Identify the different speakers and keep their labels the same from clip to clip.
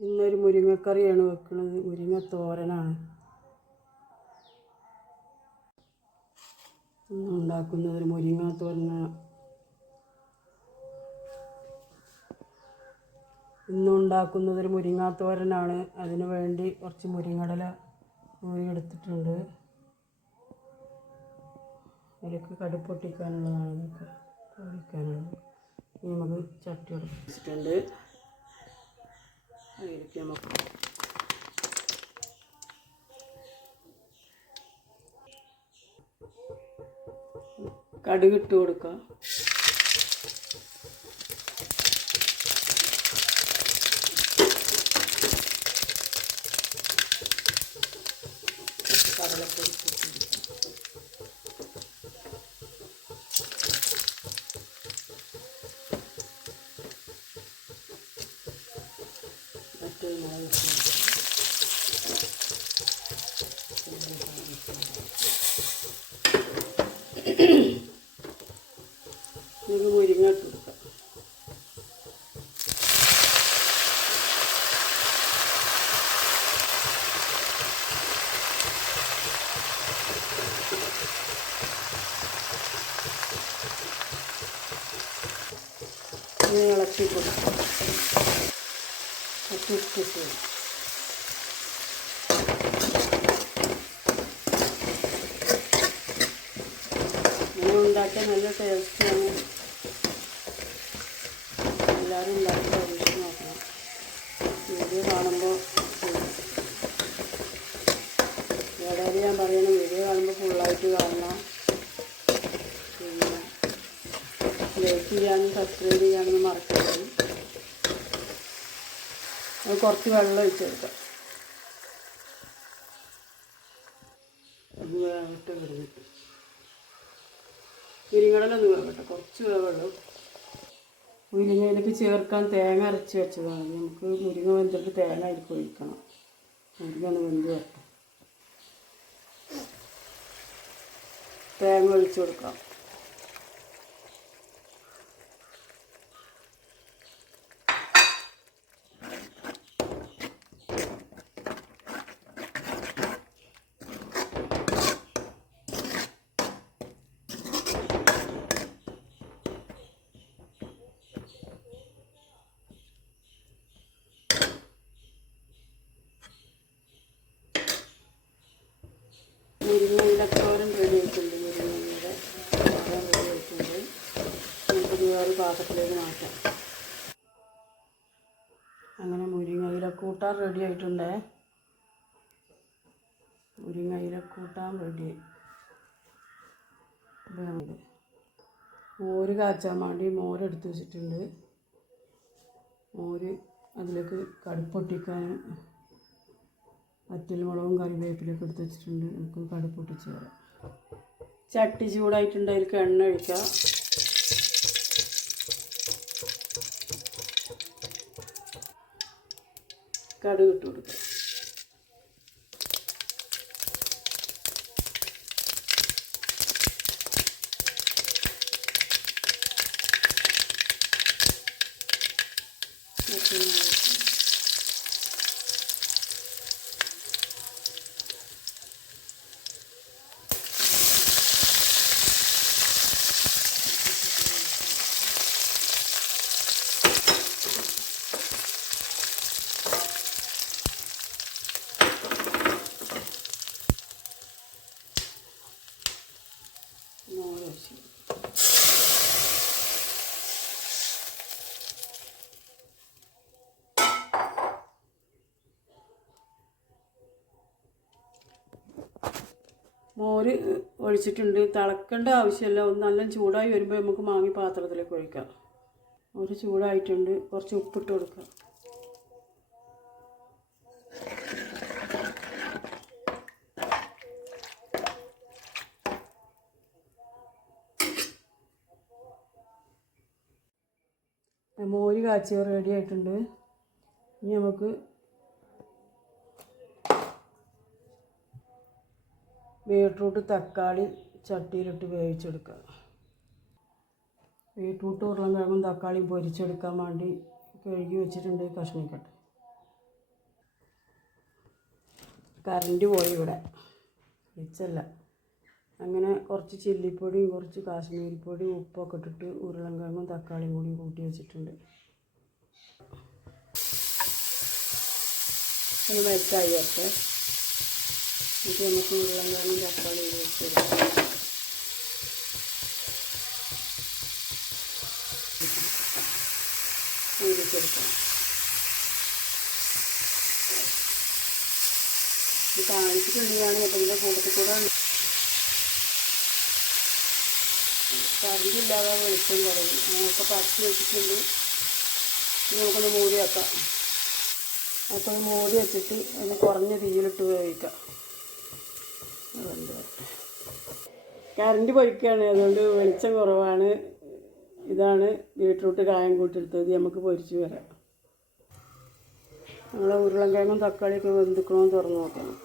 Speaker 1: ഇന്നൊരു മുരിങ്ങക്കറിയാണ് വെക്കുന്നത് മുരിങ്ങ തോരനാണ്. ഉണ്ടാക്കുന്നത് മുരിങ്ങ തോരനാണ് ഇന്നുണ്ടാക്കുന്നത് ഒരു മുരിങ്ങാത്തോരനാണ് അതിന് വേണ്ടി കുറച്ച് മുരിങ്ങടല എടുത്തിട്ടുണ്ട്. അതിലേക്ക് കടുപ്പൊട്ടിക്കാനുള്ളതാണ് ഇതൊക്കെ ഇനി നമുക്ക് ചട്ടി എടുപ്പിച്ചിട്ടുണ്ട് അതിലേക്ക് നമുക്ക് കടുക് ഇട്ട് മറ്റേ മുളക് ഇട്ട് കൊടുക്കാം. നമുക്ക് മുരിങ്ങ ഇട്ട് കൊടുക്കാം ഇനി ഇളക്കി കൊടുക്കാം കുറച്ച് ഉപ്പിട്ട് കൊടുക്കാം. ഇങ്ങനെ ഉണ്ടാക്കിയാൽ നല്ല ടേസ്റ്റാണ് എല്ലാവരും ഉണ്ടാക്കി പരീക്ഷ നോക്കണം. വീഡിയോ കാണുമ്പോൾ വളരെ ഞാൻ പറയണം വീഡിയോ കാണുമ്പോൾ ഫുള്ളായിട്ട് കാണണം. പിന്നെ ലൈക്ക് ചെയ്യാനും സബ്സ്ക്രൈബ് കുറച്ച് വെള്ളം ഒഴിച്ച് കൊടുക്കാം. അത് വേവട്ടെ കിടന്നിട്ട് മുരിങ്ങടലൊന്ന് വേവട്ടെ കുറച്ച് വേവുള്ളൂ മുരിങ്ങയിലേക്ക് ചേർക്കാൻ തേങ്ങ അരച്ച് വെച്ചതാണ്. നമുക്ക് മുരിങ്ങ വെന്തിട്ട് തേങ്ങ അതിലേക്ക് ഒഴിക്കണം. മുരിങ്ങ ഒന്ന് വെന്ത് വരട്ടെ. തേങ്ങ ഒഴിച്ച് കൊടുക്കാം മുരിങ്ങയുടെ തോരൻ റെഡി ആയിട്ടുണ്ട് മുരിങ്ങയുടെ തോരൻ റെഡി ആയിട്ടുണ്ട് നമുക്കിത് വേറെ പാത്രത്തിലേക്ക് മാറ്റാം. അങ്ങനെ മുരിങ്ങയില കൂട്ടാൻ റെഡി ആയിട്ടുണ്ടേ. മുരിങ്ങയില കൂട്ടാൻ റെഡി മോര് കാച്ചാൻ വേണ്ടി മോര് എടുത്ത് വെച്ചിട്ടുണ്ട്. മോര് അതിലേക്ക് കടുപ്പൊട്ടിക്കാനും വറ്റൽമുളകും കറിവേപ്പിലൊക്കെ എടുത്ത് വെച്ചിട്ടുണ്ട്. നമുക്ക് കടുപ്പൊട്ടിച്ച് വരാം. ചട്ടി ചൂടായിട്ടുണ്ട്. അതിലേക്ക് എണ്ണ ഒഴിക്കാം. Caiu tudo. Aqui. മോര് ഒഴിച്ചിട്ടുണ്ട്. തിളക്കേണ്ട ആവശ്യമില്ല. ഒന്ന് നല്ല ചൂടായി വരുമ്പോൾ നമുക്ക് മാങ്ങി പാത്രത്തിലേക്ക് ഒഴിക്കാം. മോര് ചൂടായിട്ടുണ്ട്. കുറച്ച് ഉപ്പിട്ട് കൊടുക്കാം. മോര് കാച്ചിയ റെഡി ആയിട്ടുണ്ട്. ഇനി നമുക്ക് ബീട്രൂട്ട് തക്കാളി ചട്ടിയിലിട്ട് വേവിച്ചെടുക്കുക. ബീട്രൂട്ട് ഉരുളൻകിഴങ്ങും തക്കാളിയും പൊരിച്ചെടുക്കാൻ വേണ്ടി കഴുകി വെച്ചിട്ടുണ്ട് കഷ്ണിക്കട്ടെ കറണ്ട് പോയി ഇവിടെ. വെച്ചല്ല അങ്ങനെ കുറച്ച് ചില്ലിപ്പൊടിയും കുറച്ച് കാശ്മീരി പൊടിയും ഉപ്പൊക്കെ ഇട്ടിട്ട് ഉരുളൻകിഴങ്ങും തക്കാളിയും കൂടി കൂട്ടി വെച്ചിട്ടുണ്ട്. ഒന്ന് വരട്ടെ. എന്നിട്ട് നമുക്ക് ഉരുളൻകിഴങ്ങും തക്കാളിയും വെച്ചെടുക്കാം ഊരിച്ചെടുക്കാം ഇത് കാണിച്ചിട്ടുള്ളതാണ് അപ്പം ഇതിന്റെ കൂട്ടത്തിൽ കൂടെ കറിയില്ലാതെ വെളിച്ചം കുറയും അങ്ങനെയൊക്കെ പറിച്ച് വെച്ചിട്ടുണ്ട്. നമുക്കൊന്ന് മൂടി വെക്കാം. അപ്പോൾ മൂടി വെച്ചിട്ട് ഒന്ന് കുറഞ്ഞ തീയിലിട്ട് വേവിക്കാം. കറണ്ട് പൊരിക്കുകയാണ് അതുകൊണ്ട് വെളിച്ചം കുറവാണ്. ഇതാണ് ബീട്രൂട്ട് കായം കൂട്ടിയെടുത്തത്. നമുക്ക് പൊരിച്ച് വരാം. നമ്മളെ ഉരുളൻകിഴങ്ങും തക്കാളിയൊക്കെ വെന്തിക്കണമെന്ന് തുറന്ന് നോക്കണം.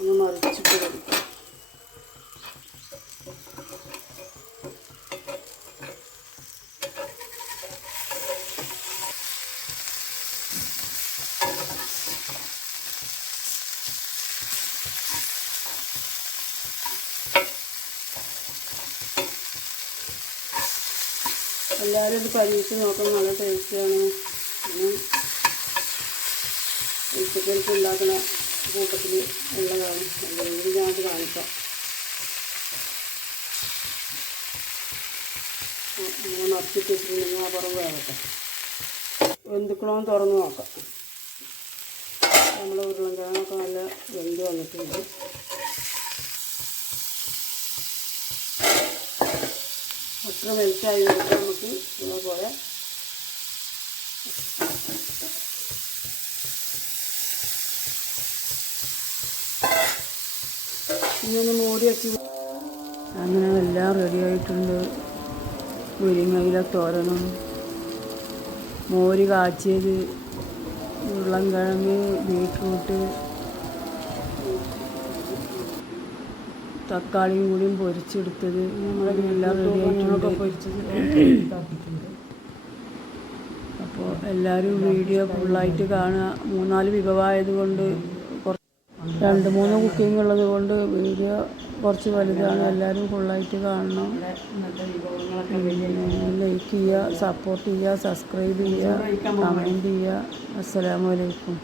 Speaker 1: ഒന്ന് മറിച്ചിട്ട് കൊടുക്കാം എല്ലാവരും ഇത് പരീക്ഷിച്ച് നോക്കണം നല്ല ടേസ്റ്റാണ് ഉച്ചക്കൽക്ക് ഉണ്ടാക്കുന്ന കൂട്ടത്തിൽ ഉള്ളതാണ്. അല്ലെങ്കിൽ ഞാനത് കാണിക്കാം. ഇങ്ങനെ മറിച്ചിട്ട് വെച്ചിട്ടുണ്ടെങ്കിൽ ആ പുറം വേവട്ടെ. വെന്തുക്കണമെന്ന് തുറന്ന് നോക്കാം. നമ്മുടെ ഉരുളൻകിഴങ്ങൊക്കെ നല്ല വെന്ത് വന്നിട്ടുണ്ട്. അത്ര വെൽറ്റായി വരുമ്പോൾ നമുക്ക് ഇതേപോലെ ഇനി ഒന്ന് മൂടി വെച്ച് അങ്ങനെ എല്ലാം റെഡി ആയിട്ടുണ്ട്. മുരിങ്ങയില തോരനും മോര് കാച്ചിയത്. ഉള്ളം ഉരുളൻകിഴങ്ങ് ബീട്രൂട്ട്. തക്കാളിയും കൂടിയും പൊരിച്ചെടുത്തത്. നമ്മളെല്ലാം റെഡി ആയിട്ടുണ്ട്. പൊരിച്ചത് അപ്പോൾ എല്ലാവരും വീഡിയോ ഫുള്ളായിട്ട് കാണുക. മൂന്നാൽ വിഭവമായതുകൊണ്ട് രണ്ട് മൂന്ന് കുക്കിംഗ് ഉള്ളത് കൊണ്ട് വീഡിയോ കുറച്ച് വലുതാണ്. എല്ലാവരും ഫുള്ളായിട്ട് കാണണം. ലൈക്ക് ചെയ്യുക സപ്പോർട്ട് ചെയ്യുക സബ്സ്ക്രൈബ് ചെയ്യുക കമന്റ് ചെയ്യുക. അസ്സലാമു അലൈക്കും.